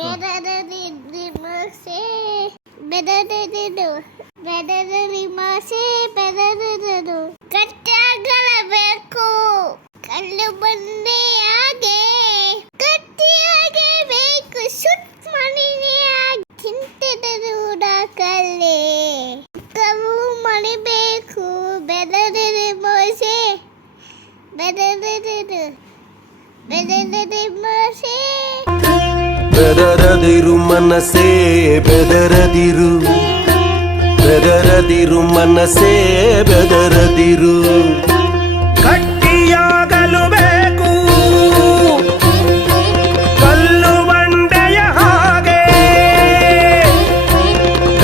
ಬೆದರಿಮಸೆ ಬೆದರಿದು ಬೆದರಿಮಸೆ ಬೆದರಿದು ಗಟ್ಟಿಯಾಗಬೇಕು ಕಲ್ಲು ಬಂಡೆಯಾಗೆ ಗಟ್ಟಿಯಾಗೆ ಬೇಕು ಸುತ್ತ ಮನೆಯಾಗಿ ಚಿಂತೆದ ಕಲ್ಲೆ ಕವು ಮಣಿಬೇಕು ಬೆದರಿಮಸೆ ಬೆದರಿದು ಬೆದರಿಮಸೆ ಬೆದರದಿರು ಮನಸ್ಸೇ ಬೆದರದಿರು ಬೆದರದಿರು ಮನಸ್ಸೇ ಬೆದರದಿರು ಗಟ್ಟಿಯಾಗಲು ಬೇಕು ಕಲ್ಲು ಬಂಡೆಯ ಹಾಗೆ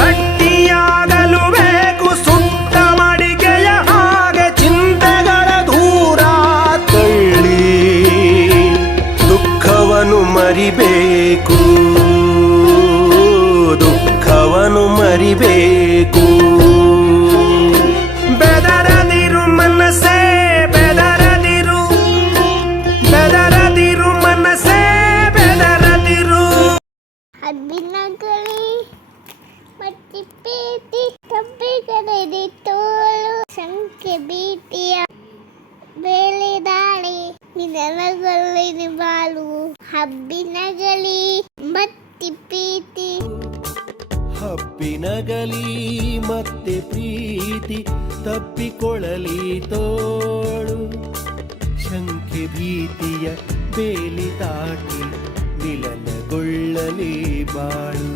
ಗಟ್ಟಿಯಾಗಲು ಬೇಕು ಸುತ್ತ ಮಡಿಕೆಯ ಹಾಗೆ ಚಿಂತೆಗಳ ದೂರ ತಳ್ಳಿ ದುಃಖವನ್ನು ಮರಿಬೇಕು ದುಃಖವನ್ನು ಮರಿಬೇಕು ಬೆದರದಿರು ಮನಸ್ಸೇ ಬೆದರದಿರು ಬೆದರದಿರು ಮನಸ್ಸೇ ಬೆದರದಿರು ಹದ್ದಿನಗಳಿ ಮತ್ತಿ ಪ್ರೀತಿ ತಬ್ಬಿಗಡೆ ತೋಳು ಸಂಖ್ಯೆ ಭೀತಿಯ ಬೇಲಿದಾಳಿ ನಿನಗಲ್ಲಿ ಬಾಳು ಹಬ್ಬಿನಗಲಿ ಮತ್ತಿ ಪ್ರೀತಿ ಹಬ್ಬಿನಗಲಿ ಮತ್ತೆ ಪ್ರೀತಿ ತಪ್ಪಿಕೊಳ್ಳಲಿ ತೋಳು ಶಂಕೆ ಭೀತಿಯ ಬೇಲಿ ದಾಟಿ ಮಿಲನಗೊಳ್ಳಲಿ ಬಾಳು